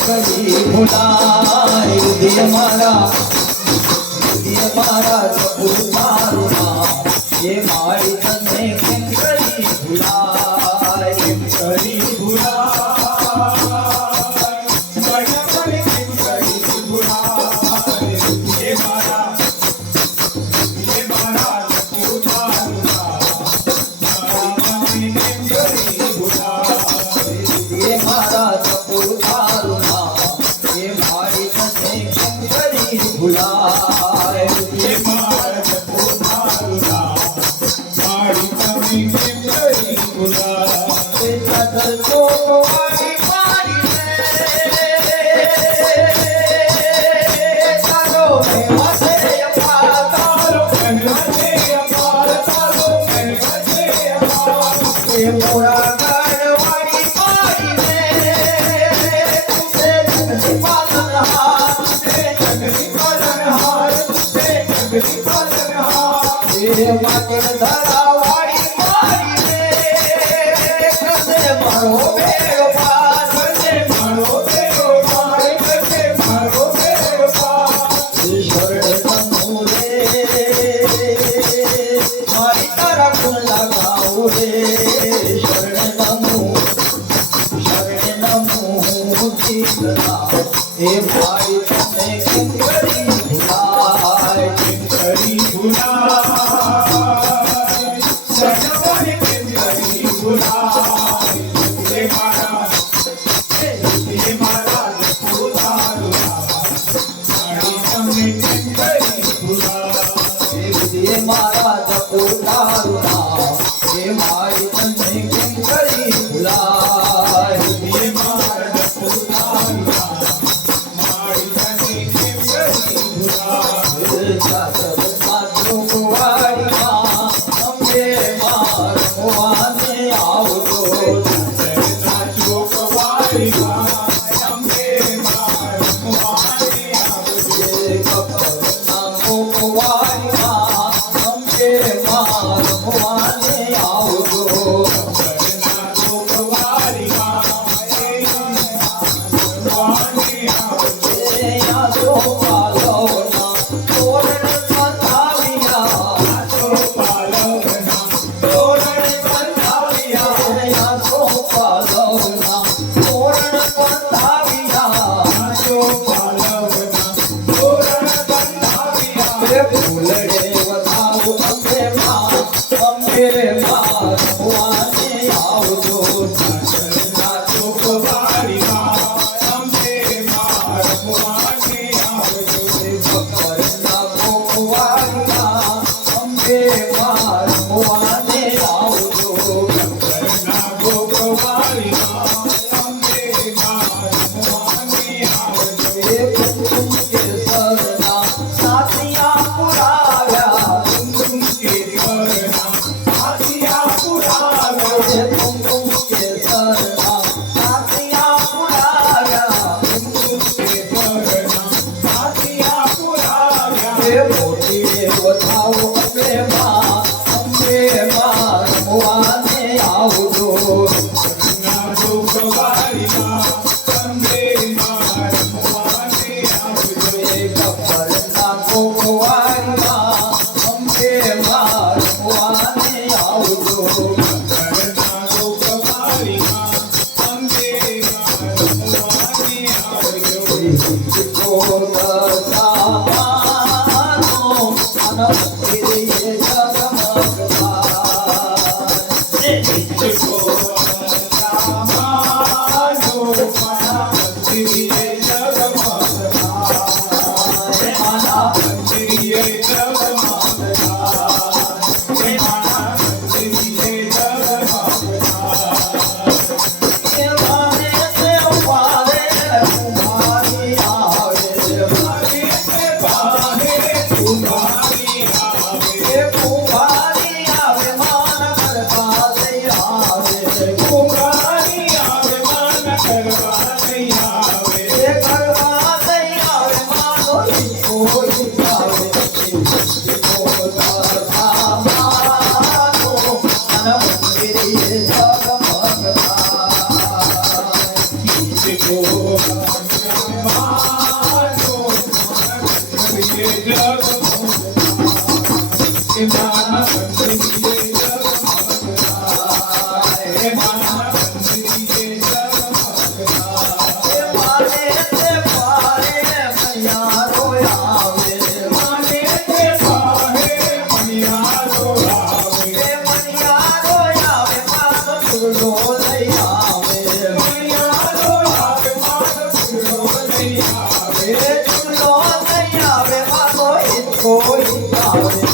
कभी भुलाए दिए मारा प्रभु तारू नाम ये मारी तने केम करी भुलाए केम करी भुलाए केम करी भुलाए ये मारा प्रभु तारू नाम केम करी भुलाए ये मारा प्रभु तारू नाम ये मारी तने केम करी भुलाए ये मारा प्रभु तारू नाम मारी तने केम करी भुलाए कदर को वाली मारी तारो में वसे अपार तारो में वसे अपार तारो में वसे अपार ये मोरा गढ़वाली मारी तुझे जगती पालनहार तुझे जगती पालनहार तुझे जगती पालनहार ये मातर धरावाली मारी कसे मारो बेड़ो पार कसे मारो बेड़ो पार कसे मारो बेड़ो पार ईश्वर तनु रे मारी तारा गुण लगाओ रे शरण नमो मुक्तिदा हे भाई तने किम करी भुलाए किम करी भुलाए सजवाने किम करी भुलाए ये मारा पुतारू साड़ी तने किम करी भुलाए ये मारा पुतारू ये मारी तने किम करी भुलाए ये मारा पुतारू मारी तने किम करी भुलाए चादर माथों को वारी मां अम्बे मार मुआने आओ तो चादर नाचो को वारी मां अम्बे मार मुआने आओ तो कपर नामों को वारी मां अम्बे मार मुआने आओ तो कपर नाचो को वारी मां मुआने आओ तो या तो पालवना तोरण बंधाविया तो पालवना तोरण बंधाविया या तो पालवना तोरण बंधाविया तो पालवना तोरण बंधाविया रे फूलड़े वधाऊ अम्बे मां मुआने आओ तो नाचो को वारी मां अम्बे मार मुआने आओ तो कपर नामो को वारी मां अम्बे मार मुआने आओ तो कपर नामो को वारी मां अम्बे मार मुआने आओ तो ये कुमकुम के सरना साथिया पुराया कुमकुम के सरना साथिया पुराया ये कुमकुम के सरना साथिया पुराया कुमकुम के सरना साथिया पुराया ये मोती वधाओ अम्बे मार मुआने आओ तो नाचो को वारी मां अम्बे मार मुआने आओ तो ये कपर नाचो को वारी मां अम्बे मार मुआने आओ तो कपर नाचो को वारी मां अम्बे मार मुआने आओ तो को सामानो अनंतरी जगमगता को सामानो अनंतरी जगमगता अनंतरी जगमगता अनंतरी जगमगता ये वाले से वाले तुम्हारी आवे वाले से वाले तुम्हारी आवे ये तुम्हारी आवे मान कर पासे आवे तुम्हारी आवे मान कर पासे आवे ये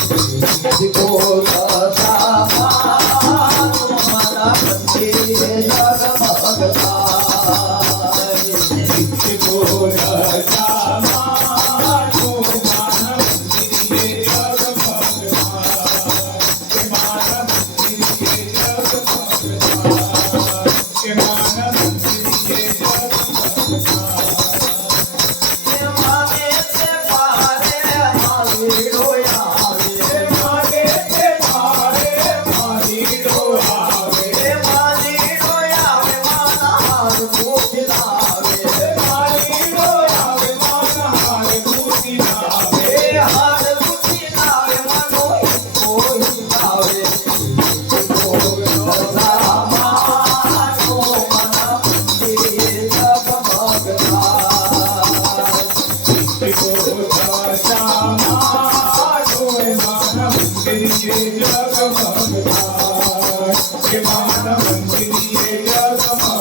जिसको दशा मानो माना मंदिर जगमगता जिसको दशा मानो माना मंदिर जगमगता माना मंदिर जगमगता माना मंदिर जगमगता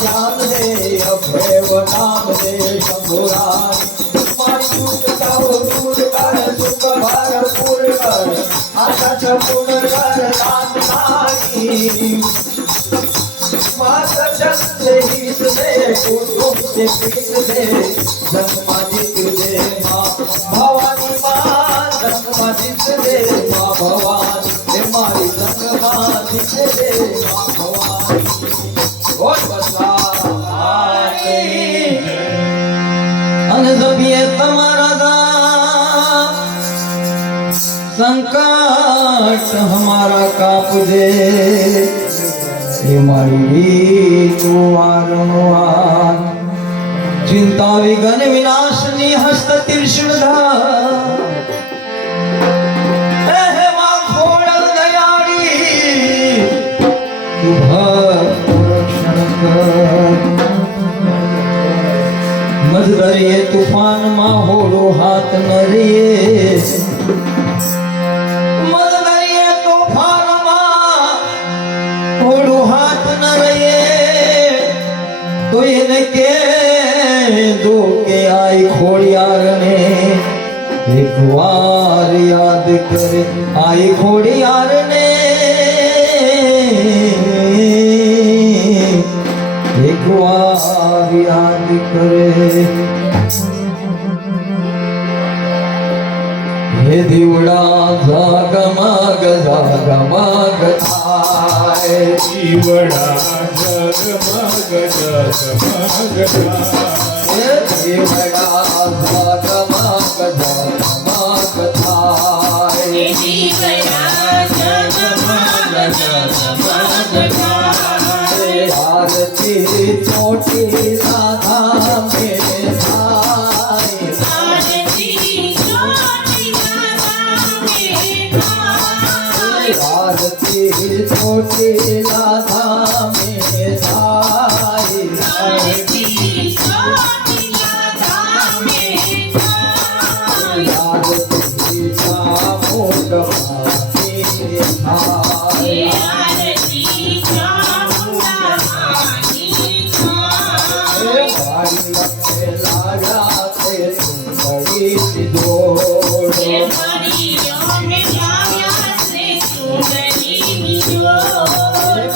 ध्यान दे अभय नाम दे शंभुराज सुख कहो दूर कर सुख भरपूर कर आकाश पूर्ण कर दान नारी माता चंद्र हित दे कुटुंब से प्रीत दे जन्मा जित दे माँ भवानी माँ जन्मा जित दे माँ भवानी मारी जन्मा जित दे माँ भवानी और बसा अन जबिए तुम्हारा दाम संकट हमारा काप दे हे मारी तू वारंवार चिंता विघ्न विनाशनी हस्त त्रिशूलधार हे मां खोड़ल दयाड़ी तू भक्त रक्षण कर मजदरिए तूफान मां होड़ो हाथ न रिए मजदरिए तूफान मां होड़ो हाथ न रिए तो इनके दो के आई खोड़ियार ने एक बार याद करे आई खोड़ियार ने एक बार याद करे हे दिवड़ा जगमग जगमग थाए दिवड़ा जगमग जगमग हे दिवड़ा जगमग जगमग थाए आरती चोटी राधा में थाए आरती छोटी राधा में थाए आरती जामो गवाने थाए लाया से सुंदरी जोड़े लाया से सुंदरी जोड़े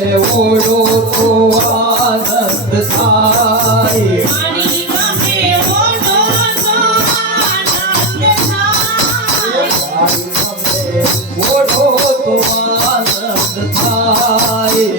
में ओढ़ो तो आनंद थाए ओढ़ो तो आनंद थाए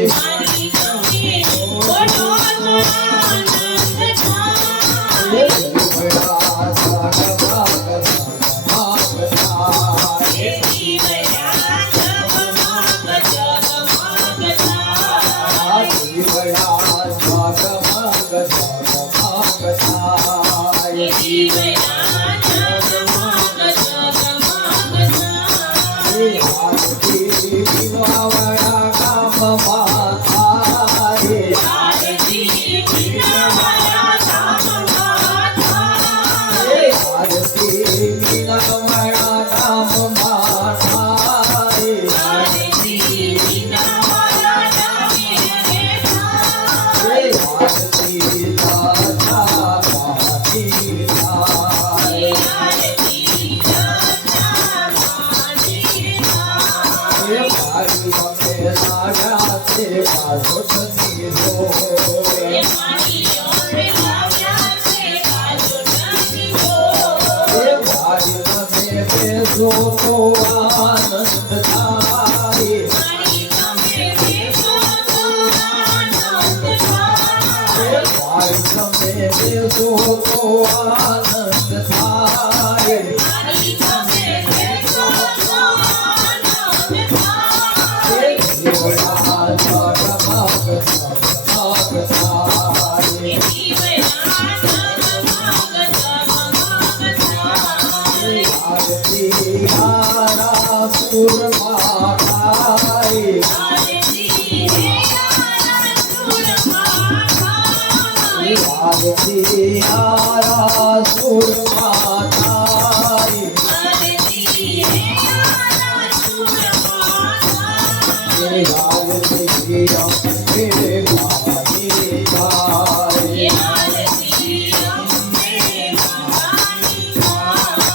આરતી અંબે મારી થાય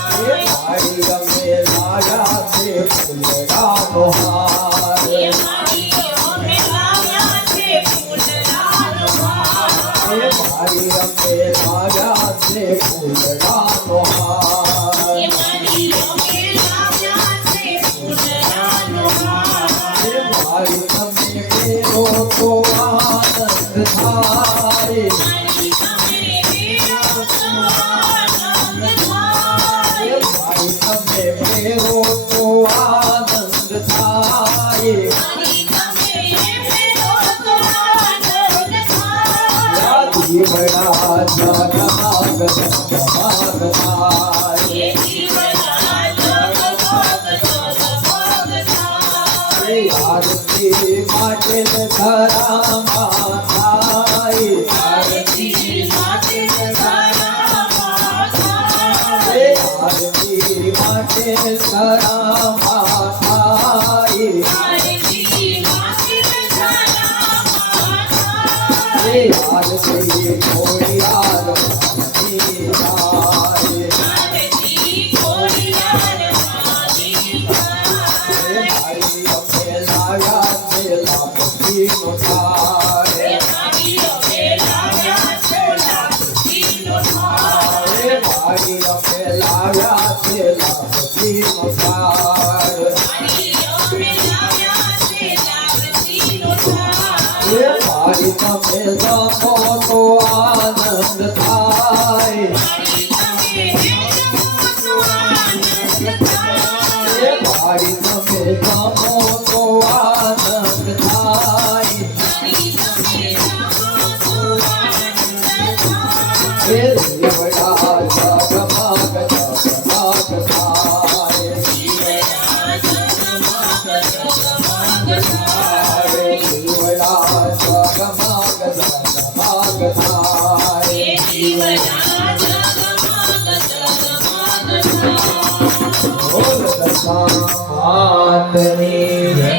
મારી અંબે લાયા છે ફૂલડાનો હાર મારી અંબે લાયા છે ફૂલડાનો હાર મારી તમે કેરો તો આનંદ થાય મારી તમે કેરો તો આનંદ થાય જીવડા જગમગ જગમગ થાય આરતી માટે ધરામાં થાય આરતી માટે ધરામાં થાય આરતી ખોડિયાર માની થાય મારી અંબે લાયા છે લાપસીનો થાય મારી અંબે લાયા છે લાપસીનો થાય મારી તમે જમો તો આનંદ થાય મારી તમે જમો તો આનંદ થાય દેવડા જગમગ જગમગ થાય દેવડા જગમગ જગમગ થાય બોલ દશામાતની જય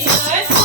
Bye.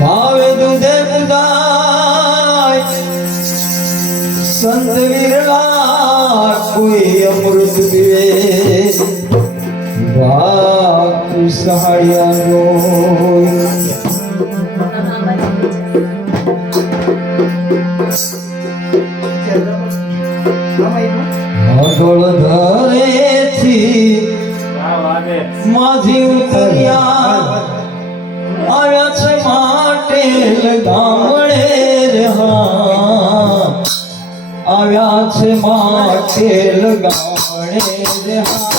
ભાવે દૂધે પુદાય સંત વિરલા કોઈ અમૃત પીવે વાક સહાયાનો આગળ ધરેથી માજી ઉતર્યા આવ્યા છે માટેલ ગામડે રે હા આવ્યા છે માટેલ ગામડે રે હા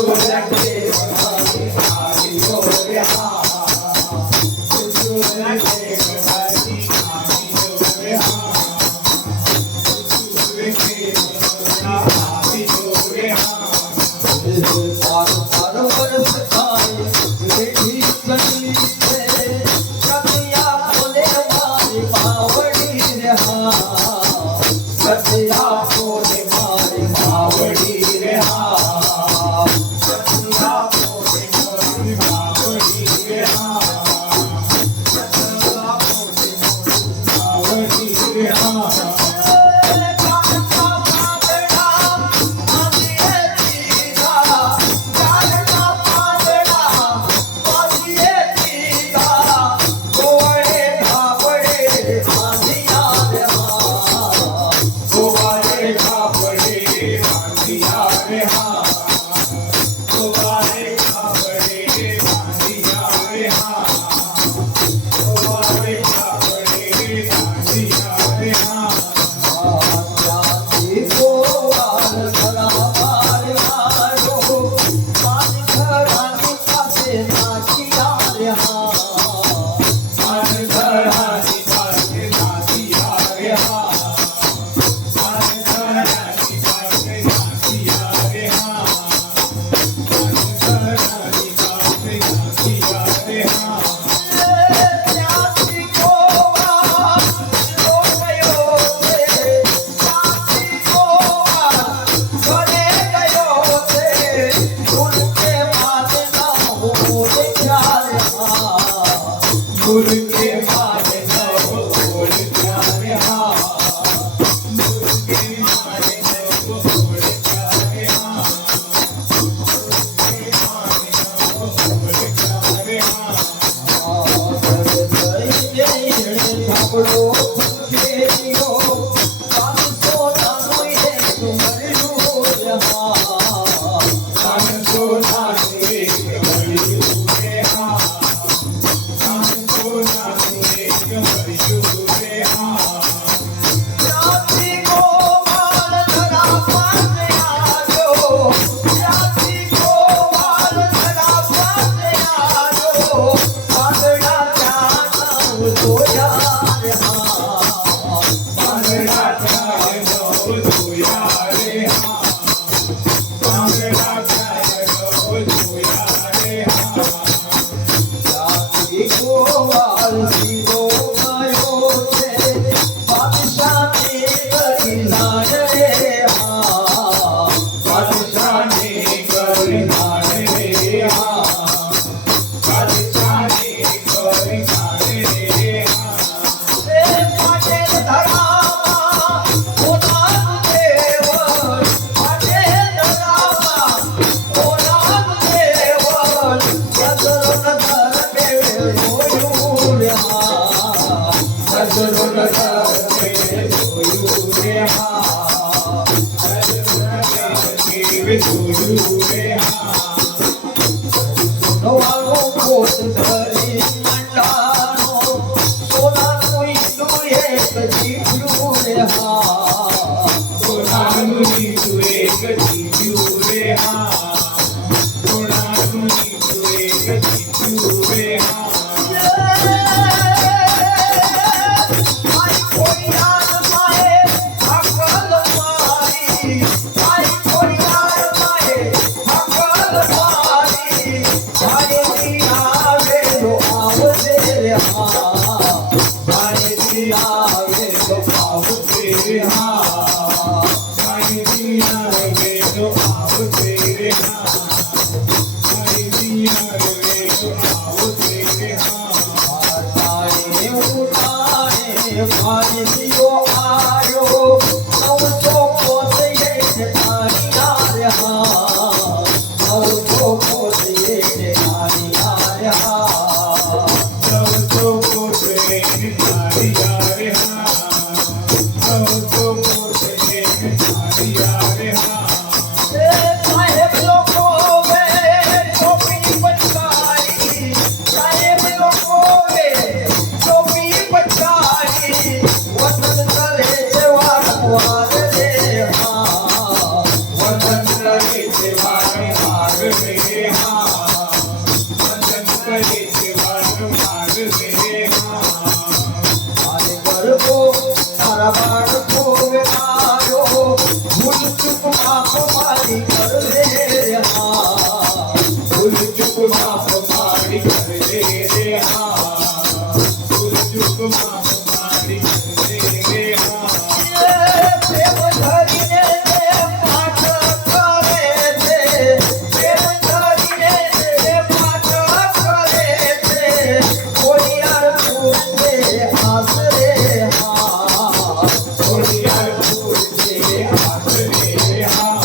Oh, रे हाँ वंदन करे छे वारंवार रे हाँ मारे करबो तारा बाळको वेमारो भूल चूक माफ मारी कर रे हाँ भूल चूक माफ मारी कर दे रे हाँ भूल चूक माफ मारी कर दे रे हाँ प्रेम धरीने पाठ करे छे प्रेम धरीने पाठ करे छे कोई यार पूछे आस रे हाँ थोड़ी यार दूर से आस रे हाँ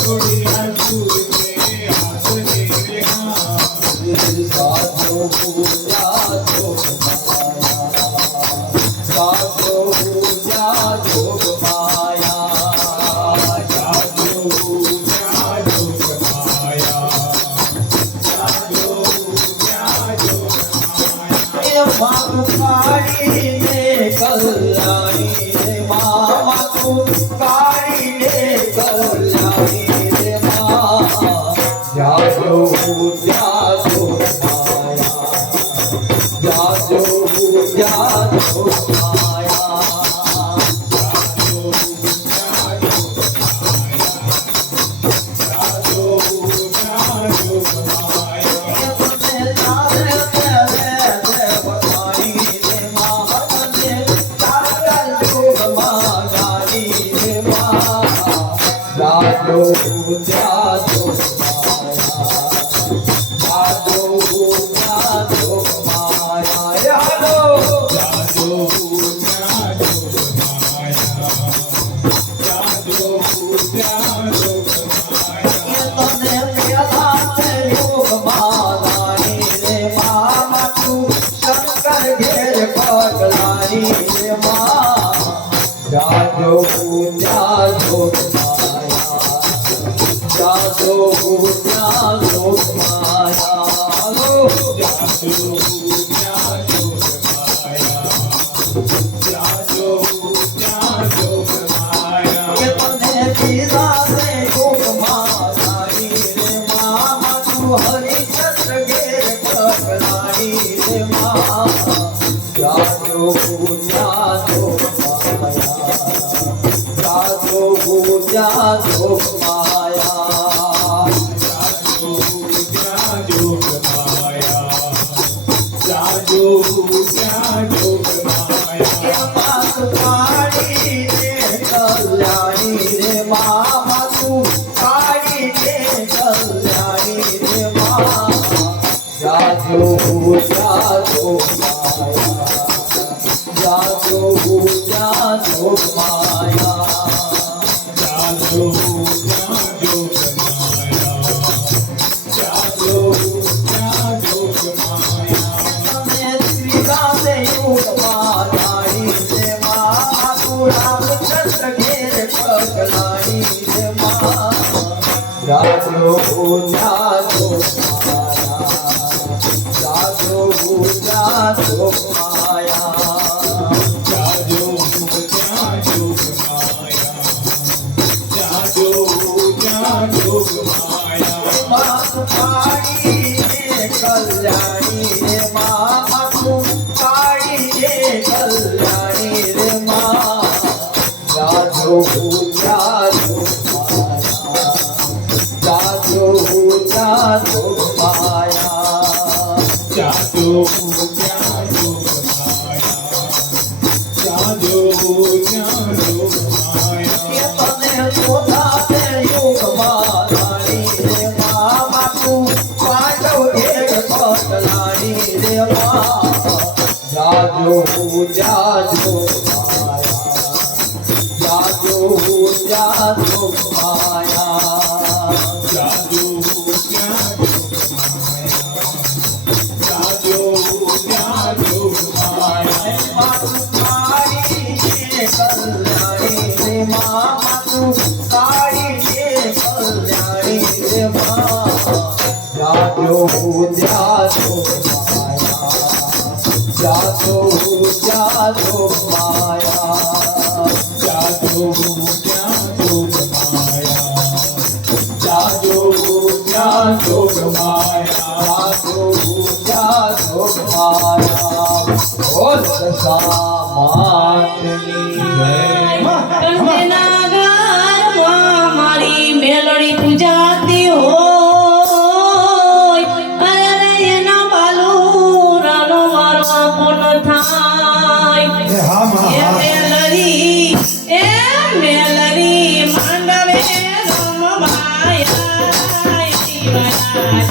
थोड़ी यार दूर से आस रे हाँ साधो पूजा जो माया साधो पूजा जो माया जादू जादू माया काली ने कल्याणी रे मामा तू काली ने कल्याणी रे माँ जादो जादो माया जादो जादो माया जादो जादो माया जादो तने प्रियता से योग मालानी रे मामा तू शंकर घेर पगलानी रे माँ जादो जादो माया जादो जादो माया ये तने पीरा से योग मालानी रे मामा तू हरिचंद्र घेर पगलानी रे माँ जादो जादो माया जादो जादो माया ये मात काली ने कल्याणी रे मामा तू काली ने कल्याणी रे माँ जादो जादो माया जादो जादो माया तने श्रीका से योग मालानी रे माँ तू रामचंद्र घेर पगलानी रे माँ जादो जादो माया जादो जादो माया मात काली ने कल्याणी रे मामा तू काली ने कल्याणी रे माँ जादो जादो माया जादो जादो माया ये तने सोधा से योग मालानी रे मामा तू पांडव घेर पगलानी रे माँ जादो जादो माया जादो जादो माया मात काली ने कल्याणी रे मामा तू काली ने कल्याणी रे माँ जादो जादो माया जादो जादो माया जादू जादू माया जादू ઉઠ્યા જોગમાયા ઉઠ્યા જોગમાયા બોલ દશા માતની જય કંસના ઘરમાં મારી મેલડી પૂજાતી હોય અરે એના બાલુરાનો મારો પૂન થાય હા માં એ મેલડી માંડવે રમવાયા દીવાના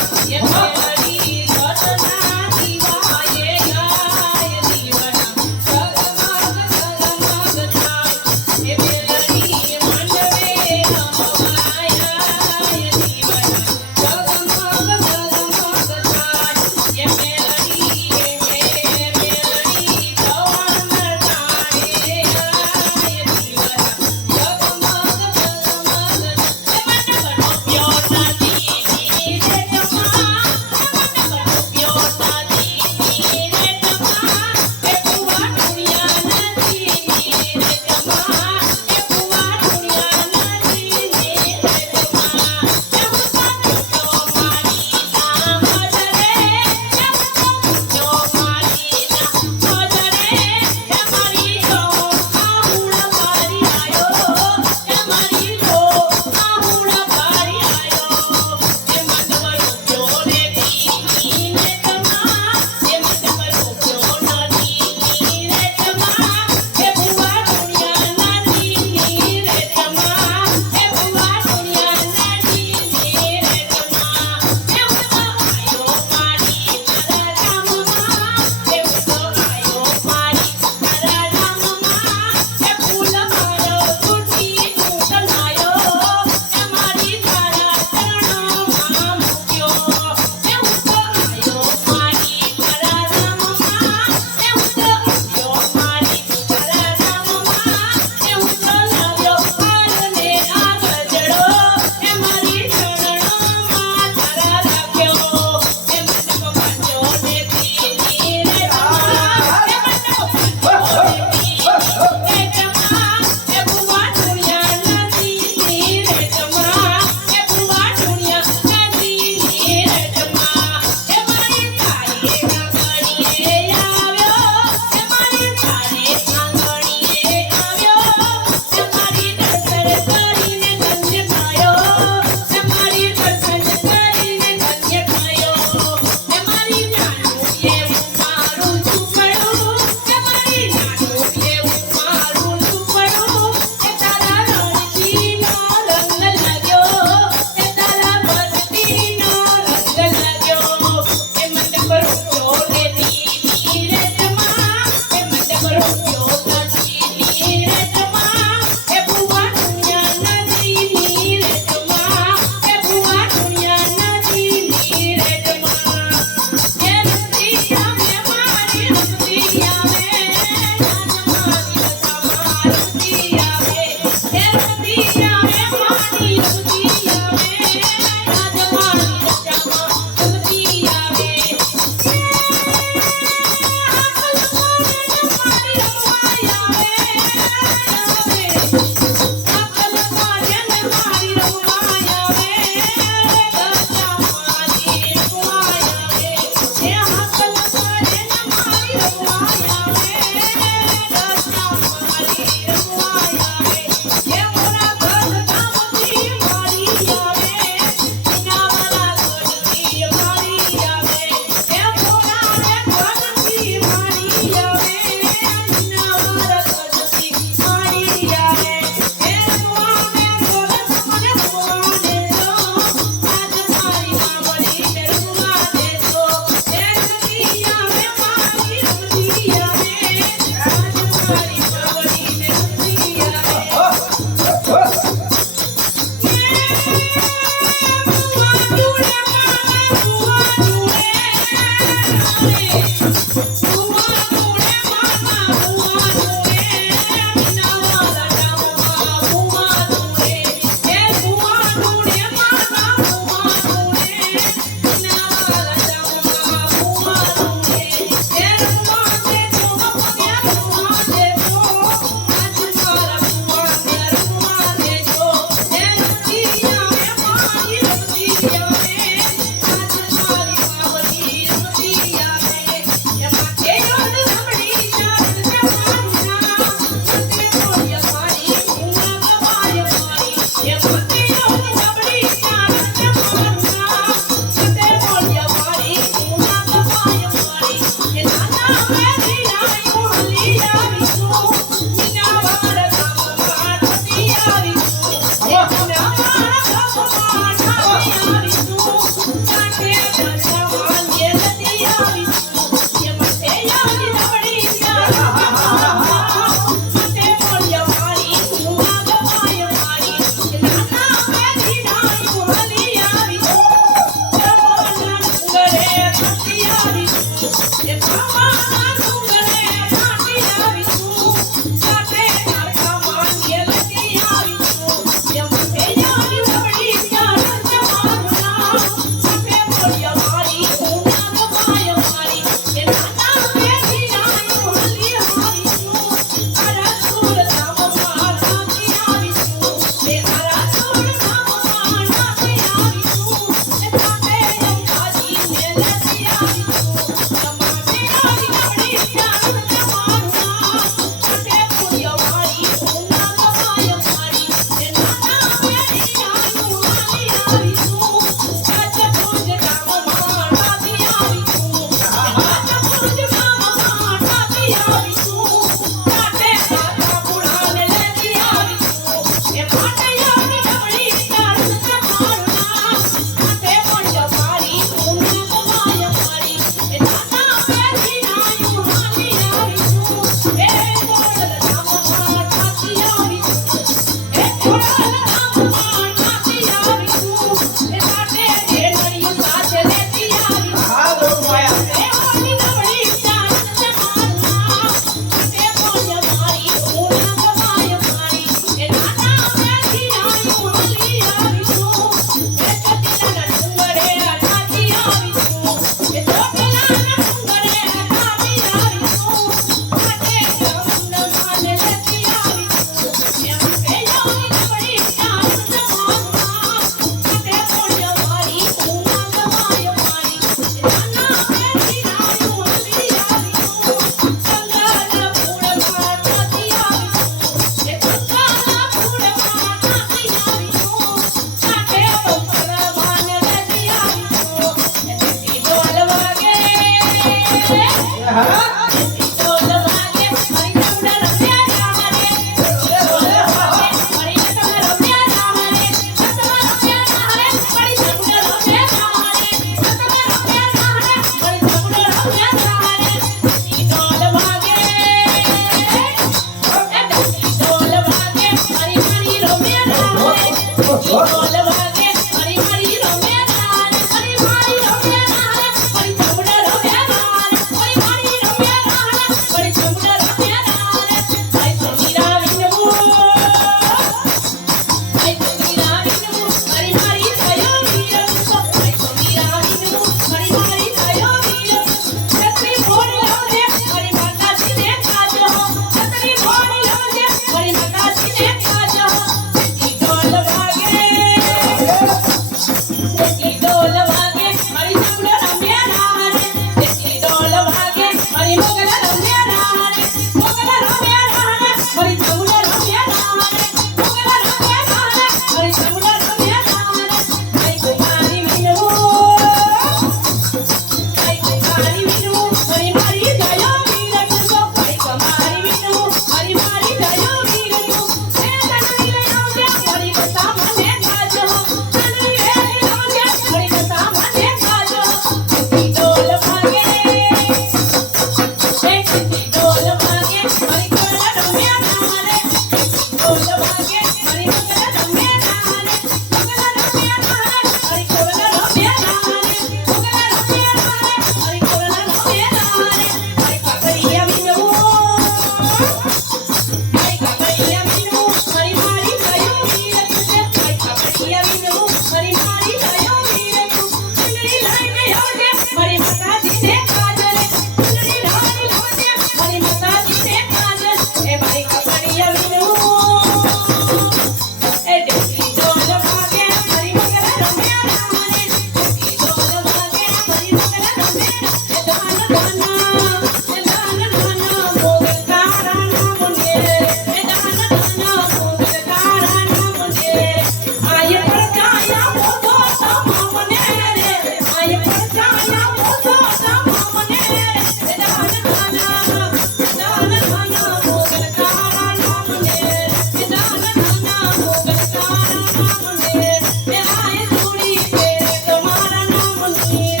रे आए चूड़ी तेरे तुम्हारा नाम नीर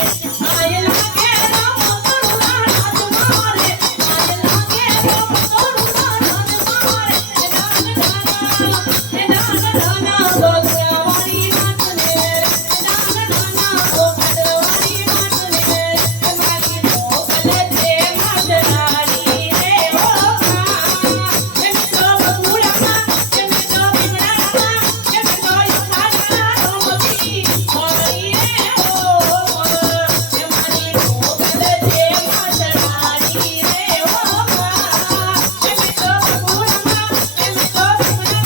आए लागे राम करुणा नाथ मारे आए लागे राम करुणा नाथ मारे दान दाना गोगवारी नाथ ने दान दाना गोगवारी नाथ ने मारी मोगले ते मातरानी रे ओ मैं तो बबूड़ा मैं तो बिगड़ा मैं तो यकारा रोमती मारी रे ओ मैं मारी मोगले ते मातरानी रे ओ मैं तो बबूड़ा मैं तो बिगड़ा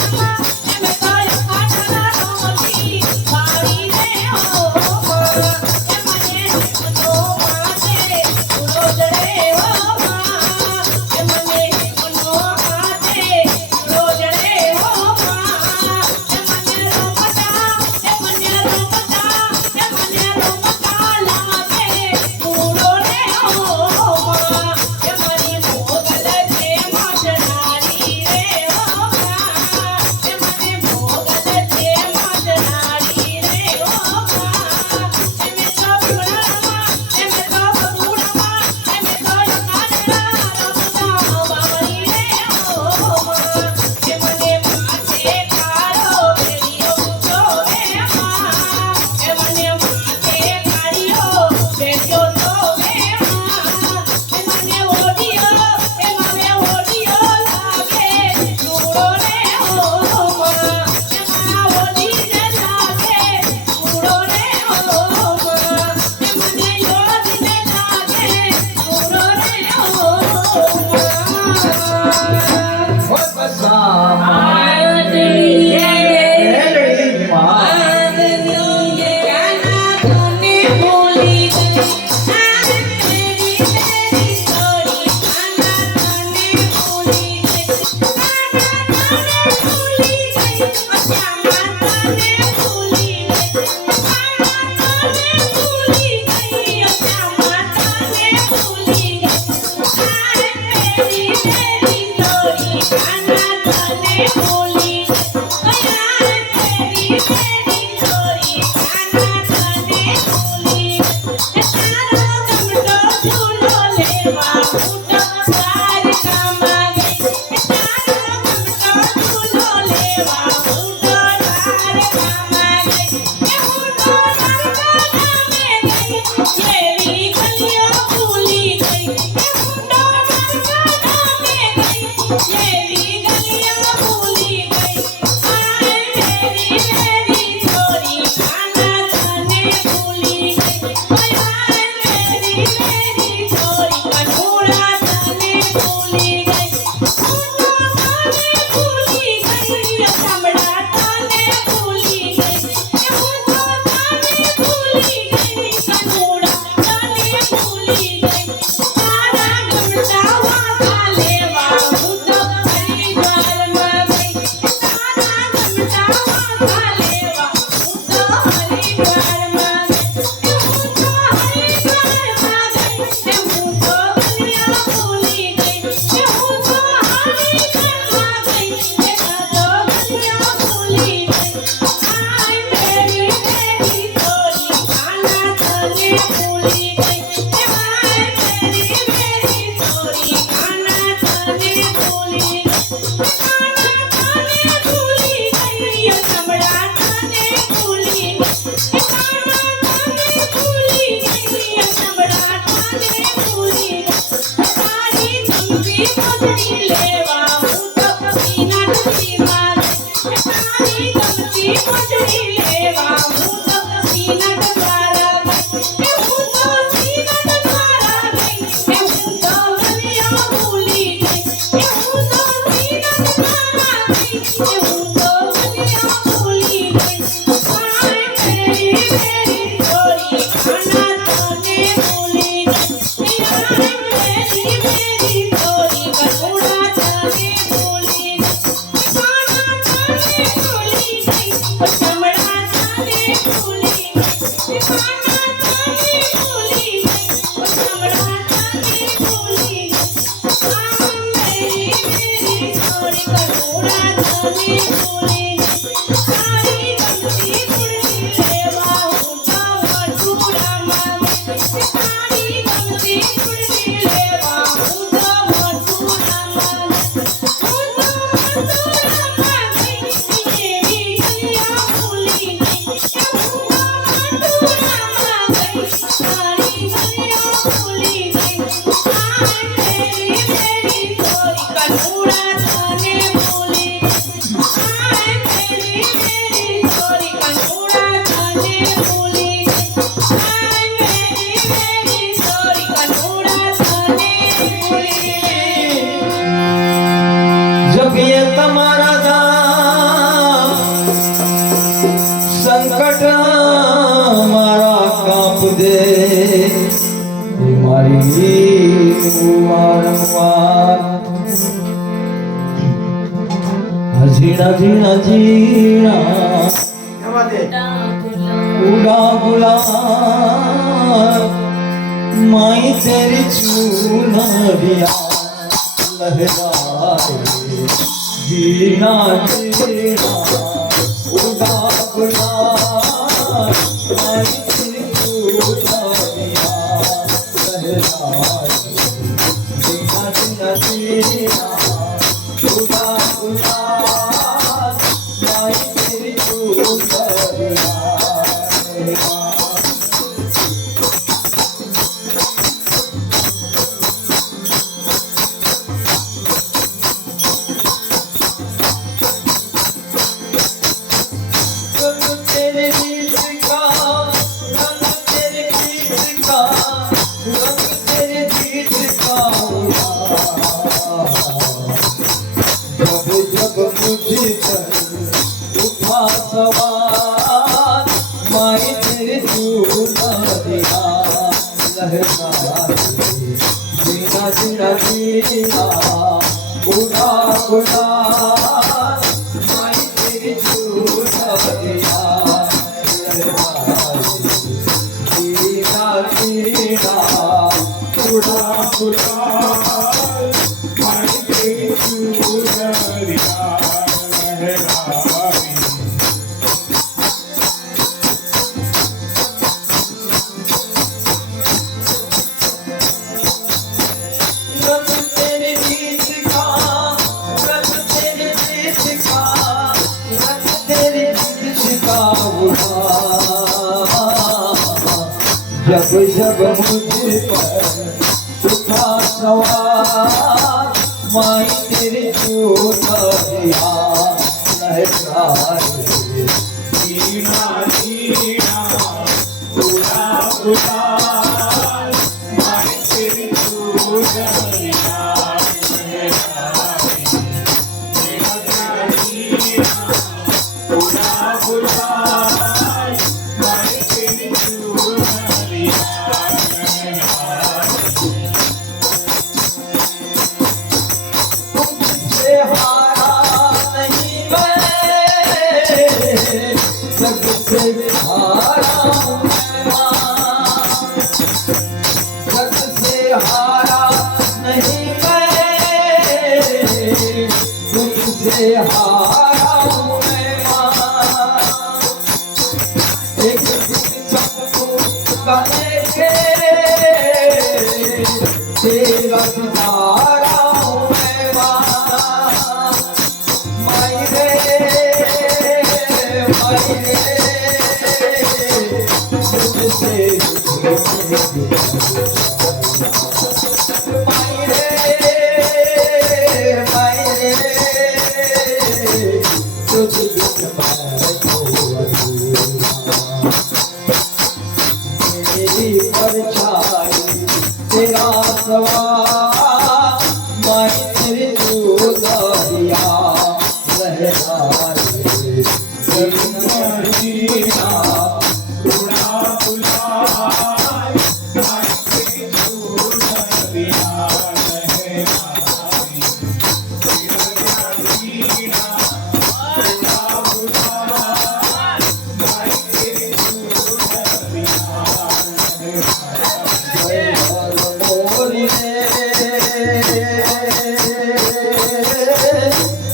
मैं तो यकारा रोमती मारी रे ओ મને મનો હાથે રોજડે ઓ માં મને મનો હાથે રોજડે ઓ માં મને રોપતા લાગે પૂરો રે ઓ માં મારી મોગલ છે માતનારી રે ઓ માં મને મોગલ છે માતનારી રે ઓ માં એમે તો બુડામાં એમે તો બુડામાં એમે તો યકારા રમતા વાળી રે ઓ માં એ મને માથે કાળો બેડિયો તો રે માં એ મને માથે કાળિયો બેડિયો તો રે માં એ મને ઓઢિયો લાગે ચૂડો રે ઓ માં એમાં ઓઢીને લાગે ચૂડો રે ઓ માં મને યોધીને લાગે ચૂડો રે ઓ માં ઓ બસા આયતી મેલડી માં ચમડા સંકટ મારા કાપ દે મારી વારંવાર ઝીણા ઝીણા ઝીણા ઉડા ગુલાબ માઈ તેરી ચૂનરિયા લહેરાए ઝીણા ઝીણા ઉડા ગુલાબ માઈ તેરી ચૂનરિયા લહેરાए ઝીણા ઝીણા ઝીણા ઉડા ગુલાબ માઈ તેરી ચૂનરિયા जब जब मुझ पर उठा सवार माई तेरी चूनरिया लहराए जीना जीना उड़ा उड़ा माई तेरी चूनरिया लहराए जीना जीना उड़ा उड़ा माई तेरी चूनरिया तुझसे हारा नहीं मैं सबसे हारा हूँ मैं सबसे हारा नहीं मैं तुझसे हारा हूँ मैं एक दिन सबको कहेंगे तेरा सहारा हूँ मैं माई रे तुझसे माई रे तुझसे मेरी परछाई तेरा सवार माई तेरी चूनरिया लहराए जीना जीना उड़ा उड़ा माई तेरी चूनरिया लहराए जीना जीना उड़ा उड़ा माई तेरी चूनरिया लहराए मोरी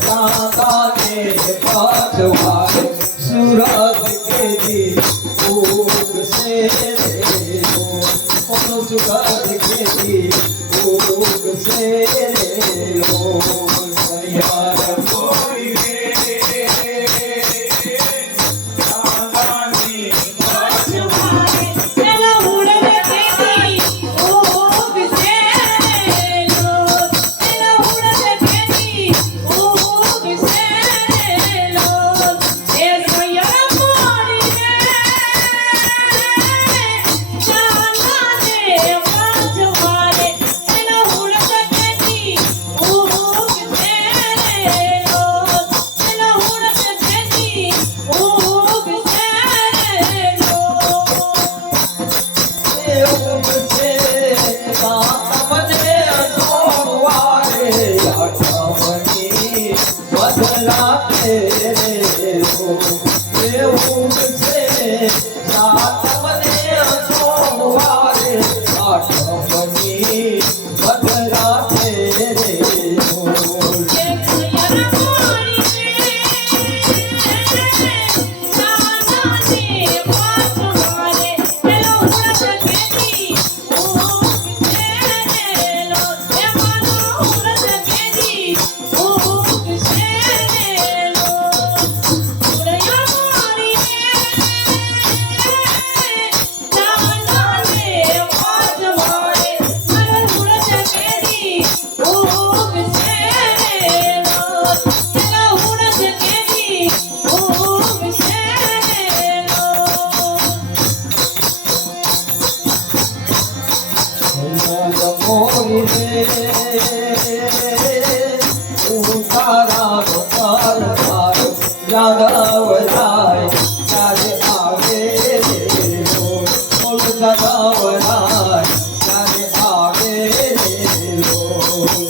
राधा ने पाछवाए सूरज के दी भूख से सूरज के दी भूख से यार कोई रे राधानी एला उड़ने देती ऊब से लो एला उड़ने देती ऊब से लो ए सैया मोरी रे जाना दे સાતમને સોમવારે આઠમની મધરાતે રે બોલ. જાદવરાય ત્યારે આવે રે બોલ. જાદવરાય ત્યારે આવે રે બોલ.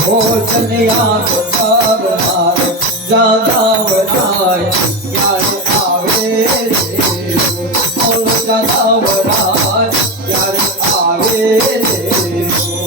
ભોજનિયા તો કરનાર જાદવરાય ત્યારે આવે રે બોલ. જાદવરાય ત્યારે આવે રે બોલ.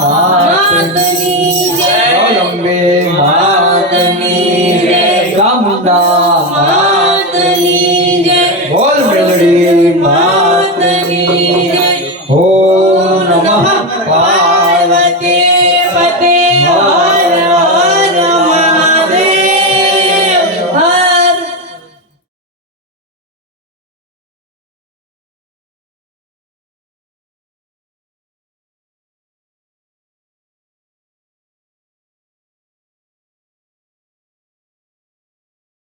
માતની જય અંબે માતની જય. ગામડા માતની